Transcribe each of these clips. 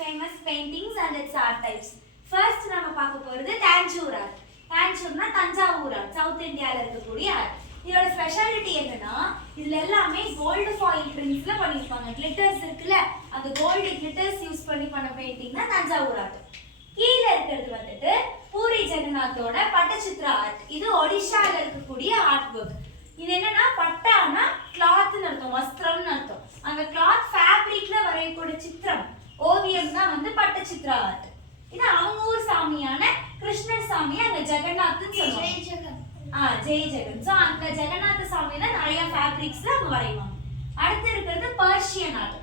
famous paintings and its art types. First நம்ம பார்க்க போறது தாஞ்சூர் ஆர்ட். தாஞ்சூர்னா தஞ்சாவூர் ஆர்ட், சவுத் இந்தியால இருக்கக்கூடிய ஆர்ட். இதோட ஸ்பெஷாலிட்டி என்னன்னா இதுல எல்லாமே கோல்டு ஃபாயில் பிரிண்ட்ஸ்ல பண்ணிருப்பாங்க. கிளிட்டர்ஸ் இருக்குல்ல, அந்த கோல்டு கிளிட்டர்ஸ் யூஸ் பண்ணி பண்ண பெயிண்டிங் தான் தஞ்சாவூர் ஆர்ட். கீழ இருக்கிறது வந்துட்டு பூரி ஜெகநாத்தோட பட்டச்சித்ரா ஆர்ட். இது ஒடிஷால இருக்கக்கூடிய ஆர்ட் ஒர்க். இது என்னன்னா பட்டானா கிளாத்னு அர்த்தம், வஸ்திரம்னு அர்த்தம். அந்த கிளாத் ஃபேப்ரிக்ல வரையக்கூடிய சித்திரம் ஓவியம் தான் வந்து பட்டச்சித்ரா ஆர்ட். இது அவங்க ஊர் சாமியான கிருஷ்ணர் சாமி அங்க ஜெகநாத்னு சொல்லுவாங்க. ஜெய் ஜெகன். சோ அந்த ஜெகநாத சாமி தான் நிறைய ஃபேப்ரிக்ஸ்ல அவங்க வரைவாங்க. அடுத்து இருக்கிறது பர்ஷியன் ஆர்ட்.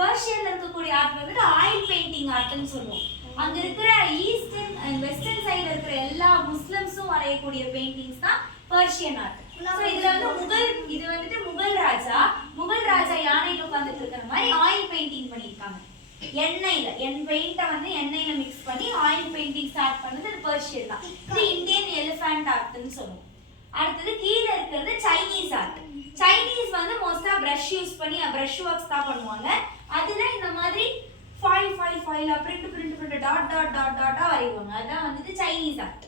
பர்ஷியன்ல இருக்கக்கூடிய ஆர்ட் வந்து ஆயில் பெயிண்டிங் ஆர்ட்னு சொல்லுவோம். அங்க இருக்கிற ஈஸ்டர்ன் அண்ட் வெஸ்டர்ன் சைடுல இருக்கிற எல்லா முஸ்லிம்ஸும் வரையக்கூடிய பெயிண்டிங்ஸ் தான் பர்ஷியன் ஆர்ட். சோ இதுல வந்து இது வந்துட்டு முகல் ராஜா யானையில உட்கார்ந்துட்டு இருக்கிற மாதிரி ஆயில் பெயிண்டிங் பண்ணிருக்காங்க. பெயிண்ட வந்து எண்ணெயில மிக்ஸ் பண்ணி ஆயில் பெயிண்டிங் ஸ்டார்ட் பண்ணது அது பர்ஷியன் தான். இது இந்தியன் எலிஃபண்ட் ஆர்ட்னு சொல்லுவோம். அடுத்தது கீழ இருக்கிறது சைனீஸ் ஆர்ட். சைனீஸ் வந்து மோஸ்டா பிரஷ் யூஸ் பண்ணி பிரஷ் ஒர்க்ஸ் தான் பண்ணுவாங்க. அதுல இந்த மாதிரி ஃபாயில் பிரிண்ட் டாட் வரைவாங்க. அதான் வந்துட்டு சைனீஸ் ஆர்ட்.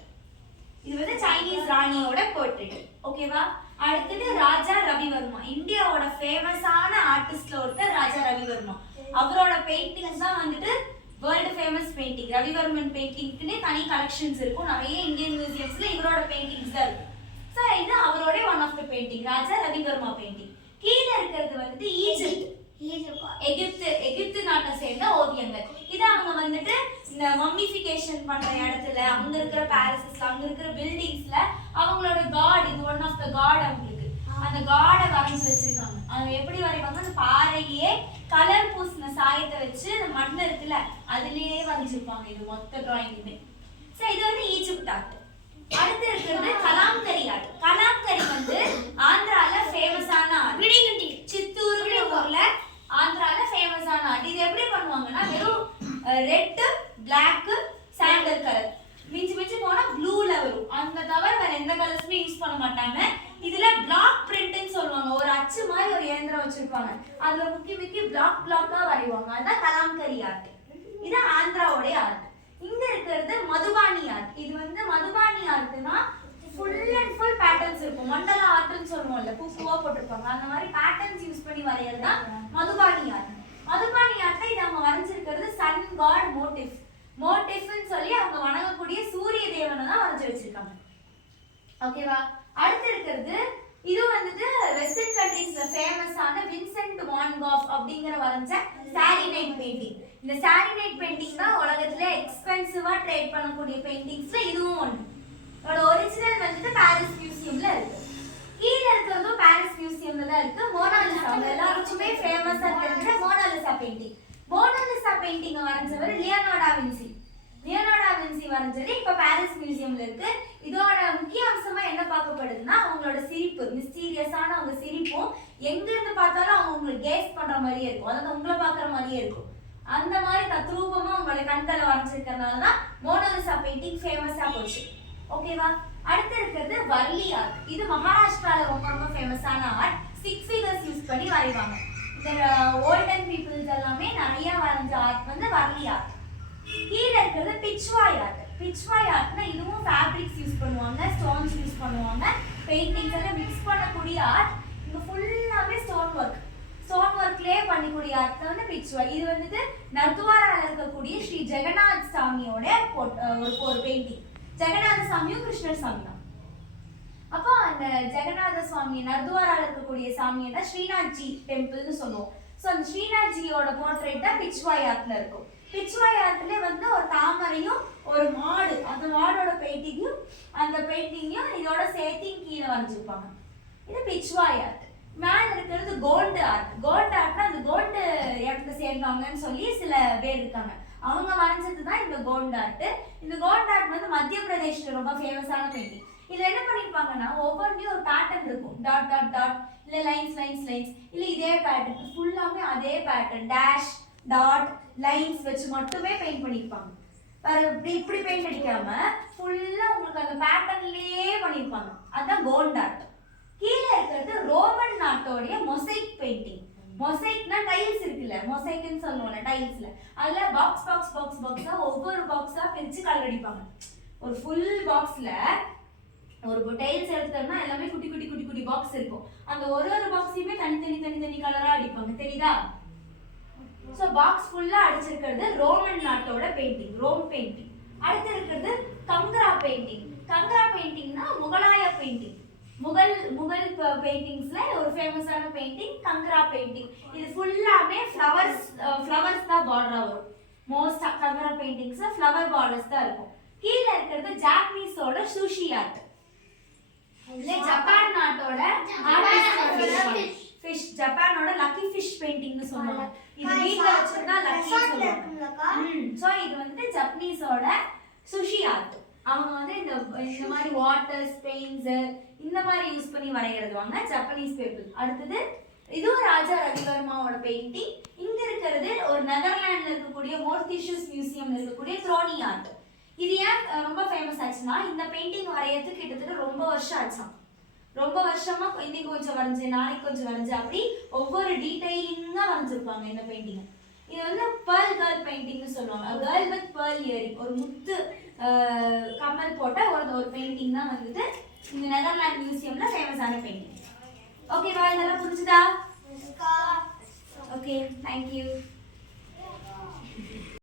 இது வந்து சைனீஸ் ராணியோட போர்ட்ரேட். ஓகேவா? அடுத்தது ராஜா ரவிவர்மா. இந்தியாவோட ஃபேமஸான ஆர்டிஸ்ட்ல ஒருத்தர் ராஜா ரவிவர்மா. அவரோட பெயிண்டிங்ஸ் தான் வந்துட்டு வேர்ல்டு ஃபேமஸ் பெயிண்டிங். ரவிவர்மன் பெயிண்டிங்க்குன்னு தனி கலெக்ஷன்ஸ் இருக்கும். நிறைய இந்தியன் மியூசியம்ஸ்ல இவரோட பெயிண்டிங்ஸ் தான் இருக்கும். ஸோ இது அவரோட one of the painting, Raja Ravi Varma painting. கீழே இருக்கிறது வந்துட்டு எகிப்து நாட்டை சேர்ந்த ஓவியங்கள். இது அவங்க வந்துட்டு இந்த மம்மிஃபிகேஷன் பண்ற இடத்துல, அங்க இருக்கிற பேலசஸ்ல, அங்க இருக்கிற பில்டிங்ஸ்ல அவங்களோட காட், இது ஒன் ஆஃப் த காட் அவங்களுக்கு, அந்த காடை வரைஞ்சு வச்சிருக்காங்க. அது எப்படி வரைவாங்க, அந்த பாறையிலேயே கலர் பூசின சாயத்தை வச்சு அந்த மண் இருக்குல்ல அதுலயே வரைஞ்சிருப்பாங்க. இது மொத்த டிராயிங்குமே. ஸோ இது வந்து ஈஜிப்ட் ஆர்ட். அடுத்து இருக்கிறது கலாம்கரி ஆர்ட். கலாம்கரி வந்து ஆந்திரால ஃபேமஸான ஆர்ட். சித்தூர் ஊர்ல ஆந்திரால ஃபேமஸான ஆர்ட். இது எப்படி பண்ணுவாங்கன்னா வெறும் ரெட், பிளாக், சாண்டல் கலர், மிஞ்சி போனா ப்ளூல வரும். அந்த தவிர வேற எந்த கலர்ஸுமே யூஸ் பண்ண மாட்டாங்க. இதுல பிளாக் பிரிண்ட்னு சொல்லுவாங்க. ஒரு அச்சு மாதிரி ஒரு இயந்திரம் வச்சிருப்பாங்க. அதுல முக்கி பிளாக்கா வரைவாங்க. அதான் கலாம்கரி ஆர்ட். இது ஆந்திராவோட ஆர்ட். இங்க இருக்கிறது மதுபானி ஆர்ட். இது வந்து மதுபானி ஆர்ட்னா ஃபுல் அண்ட் ஃபுல் பேட்டர்ன்ஸ் இருக்கும். மண்டல ஆர்ட்னு சொல்லுவோம்ல, பூவா போட்டிருப்பாங்க. அந்த மாதிரி பேட்டர்ன்ஸ் யூஸ் பண்ணி வரையறது தான் மதுபானி ஆர்ட். மதுபானி ஆர்ட்ல இது அவங்க வரைஞ்சிருக்கிறது சன் காட் மோட்டிஃப்னு சொல்லி அவங்க வணங்கக்கூடிய சூரிய தேவனை தான் வரைஞ்சு வச்சிருக்காங்க. ஓகேவா? அடுத்து இருக்கிறது இது வந்துட்டு வெஸ்டர்ன் கண்ட்ரீஸ்ல ஃபேமஸான வின்சென்ட் வான் காஃப் அப்படிங்கிற வரைஞ்ச சாரி நைட் பெயிண்டிங். இந்த சாரி நைட் பெயிண்டிங் தான் உலகத்துல எக்ஸ்பென்சிவா ட்ரேட் பண்ணக்கூடிய பெயிண்டிங்ஸ்ல இதுவும் ஒன்று. இதோட ஒரிஜினல் வந்துட்டு பாரிஸ் மியூசியம்ல இருக்கு. கீழே இருக்கிறதும் பாரிஸ் மியூசியம்ல தான் இருக்கு. மோனாலிசா எல்லாருக்குமே ஃபேமஸா தெரிஞ்ச மோனாலிசா பெயிண்டிங். மோனாலிசா பெயிண்டிங் வரைஞ்சவர் லியோனார்டோ வின்சி வரைஞ்சது இப்ப பாரிஸ் மியூசியம்ல இருக்கு. இதோட முக்கிய அம்சமா என்ன பார்க்கப்படுதுன்னா அவங்களோட சிரிப்பு, மிஸ்டீரியஸான அவங்க சிரிப்பும் எங்க இருந்து பார்த்தாலும் அவங்க உங்களுக்கு கேஸ் பண்ற மாதிரியே இருக்கும். அதாவது உங்களை பாக்குற மாதிரியே இருக்கும். அந்த மாதிரி தத்ரூபமா உங்களை கண்களை வரைஞ்சிருக்கிறதுனாலதான் மோனாலிசா பெயிண்டிங் ஃபேமஸா போச்சு. ஓகேவா? அடுத்து இருக்கிறது வர்லி ஆர்ட். இது மகாராஷ்டிரால ரொம்ப ஃபேமஸான ஆர்ட். 6 ஃபிகர்ஸ் யூஸ் பண்ணி வரைவாங்க. இந்த ஓல்டன் பீப்புள்ஸ் எல்லாமே நிறைய வரைஞ்ச ஆர்ட் வந்து வர்லி ஆர்ட். கீழே இருக்கிறது பிச்வாய் ஆர்ட்னா இதுவும் ஃபேப்ரிக்ஸ் யூஸ் பண்ணுவாங்க, ஸ்டோன்ஸ் யூஸ் பண்ணுவாங்க. பெயிண்டிங்ஸ் எல்லாம் மிக்ஸ் பண்ணக்கூடிய ஆர்ட். இங்க ஃபுல்லாவே ஸ்டோன் ஒர்க்லயே பண்ணக்கூடிய ஆர்ட் வந்து பிச்வாய். இது வந்துட்டு நர்துவாரால இருக்கக்கூடிய ஸ்ரீ ஜெகநாத் சாமியோட ஒரு பெயிண்டிங். ஜெகநாத சாமியும் கிருஷ்ணர் சாமி தான். அப்போ அந்த ஜெகநாத சுவாமி நர்துவாரால இருக்கக்கூடிய சாமியை தான் ஸ்ரீநாத்ஜி டெம்பிள்னு சொல்லுவோம். ஸோ அந்த ஸ்ரீநாத்ஜியோட போர்ட்ரேட் தான் பிச்வாய் ஆர்ட்ல இருக்கும். பிச்வாய் ஆர்ட்ல வந்து ஒரு தாமரையும் ஒரு மாடு, அந்த மாடோட பெயிண்டிங்கும் இதோட சேர்த்து கீழே வரைஞ்சிருப்பாங்க. இது பிச்வாய் ஆர்ட். மேல இருக்கிறது கோல்டு ஆர்ட்னா அந்த கோல்டு இடத்த சேர்ந்தவங்கன்னு சொல்லி சில பேர் இருக்காங்க. அவங்க வரைஞ்சது தான் இந்த கோல்டு ஆர்ட். இந்த கோல்டு ஆர்ட் வந்து மத்திய பிரதேஷ்ல ரொம்ப ஃபேமஸான பெயிண்டிங். இதுல என்ன பண்ணிருப்பாங்கன்னா ஒவ்வொன்றையும் ஒரு பேட்டர்ன் இருக்கும். டாட் இல்ல லைன்ஸ் இல்ல இதே பேட்டர்ன் ஃபுல்லாமே அதே பேட்டர்ன் டேஷ் டாட் லைன்ஸ் வச்சு மட்டுமே பெயிண்ட் பண்ணிருப்பாங்க. வேற இப்படி பெயிண்ட் அடிக்காம ஃபுல்லா உங்களுக்கு அந்த பேட்டர்ன்லயே பண்ணிருப்பாங்க. அதான் கோல்டு ஆர்ட். கீழே இருக்கிறது ரோமன் நாட்டோடைய மொசைக் பெயிண்டிங். மொசைக்னா டைல்ஸ் இருக்குல்ல, மொசைக்னு சொல்லுவோம்ல டைல்ஸ்ல. அதுல பாக்ஸ் பாக்ஸ் பாக்ஸ் பாக்ஸா ஒவ்வொரு பாக்ஸா பிரிச்சு கலர் அடிப்பாங்க. ஒரு ஃபுல் பாக்ஸ்ல ஒரு டைல்ஸ் எடுத்தோம்னா எல்லாமே குட்டி குட்டி குட்டி குட்டி பாக்ஸ் இருக்கும். அந்த ஒரு பாக்ஸையுமே தனி கலரா அடிப்பாங்க, தெரியுதா? சோ பாக்ஸ் ஃபுல்லா அடிச்சிருக்கிறது ரோமன் நாட்டோட பெயிண்டிங், ரோம் பெயிண்டிங். அடுத்து இருக்கிறது கங்கரா பெயிண்டிங். கங்கரா பெயிண்டிங்னா முகலாய பெயிண்டிங். முகல் பெயிண்டிங்ஸ்ல ஒரு ஃபேமஸான பெயிண்டிங் கங்கரா பெயிண்டிங். இது ஃபுல்லாமே ஃப்ளவர்ஸ் தான் பார்டரா வரும். மோஸ்ட் கங்கரா பெயிண்டிங்ஸ்ல ஃப்ளவர் பார்டர்ஸ் தான் இருக்கும். கீழ இருக்கிறது ஜாப்பனீஸோட சுஷி ஆர்ட். இல்ல ஜப்பான் நாட்டோட ஃபிஷ், ஜப்பானோட லக்கி ஃபிஷ் பெயிண்டிங்னு சொல்லுவாங்க. இது வீட்ல வச்சிருந்தா லக்கி சொல்லுவாங்க. சோ இது வந்து ஜப்பனீஸோட சுஷி ஆர்ட். அவங்க வந்து இந்த மாதிரி வாட்டர்ஸ், பெயிண்ட்ஸ் இந்த மாதிரி யூஸ் பண்ணி வரையறதுவாங்க ஜப்பனீஸ் பீப்பிள். அடுத்தது இதுவும் ராஜா ரவிவர்மாவோட பெயிண்டிங். இங்க இருக்கிறது ஒரு நெதர்லாண்ட்ல இருக்கக்கூடிய மோர்டிஷியஸ் மியூசியம்ல இருக்கக்கூடிய த்ரோனி ஆர்ட். இது ஏன் ரொம்ப ஃபேமஸ் ஆச்சுன்னா இந்த பெயிண்டிங் வரையறதுக்கு கிட்டத்தட்ட ரொம்ப வருஷம் ஆச்சாம். ரொம்ப வருஷமா இன்னைக்கு கொஞ்சம் வரைஞ்சு நாளைக்கு கொஞ்சம் வரைஞ்சு அப்படி ஒவ்வொரு டீடைலிங்கா வரைஞ்சிருப்பாங்க இந்த பெயிண்டிங். இது வந்து பேர்ல் கேர்ள் பெயிண்டிங்னு சொல்லுவாங்க. கேர்ள் வித் பேர்ல் இயரிங், ஒரு முத்து கம்மல் போட்ட ஒரு பெயிண்டிங் தான் வந்துட்டு இந்த நெதர்லாண்ட் மியூசியம்ல ஃபேமஸான பெயிண்டிங். ஓகேவா? இதெல்லாம் புரிஞ்சுதா? Okay, thank you.